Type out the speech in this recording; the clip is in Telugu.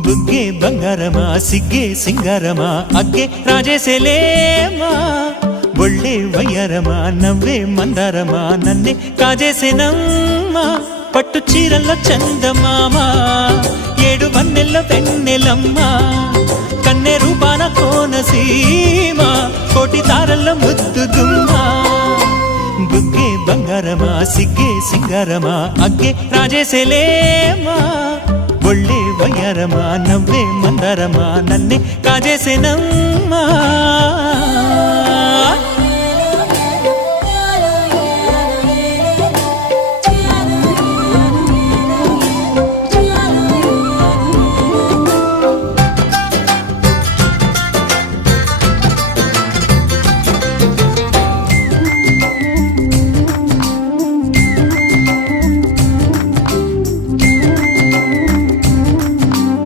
బుగ్గే బంగారమా సిగ్గే సింగారమా అగ్గే రాజేసేలేమా ఒళ్ళే వయ్యారమా నవ్వే మందారమా నన్నే కాజేసేనమ్మా పట్టు చీరల్లో చందమామా ఏడు వన్నెల్లో వెన్నెలమ్మా కన్నె రూపాన కోనసీమ కోటి తారల్లో ముద్దుగుమ్మా బుగ్గే బంగారమా సిగ్గే సింగారమా అగ్గే రాజేసేలేమా ఒళ్ళే వయ్యారమా నవ్వే మందారమా నన్నే కాజేసేనమ్మా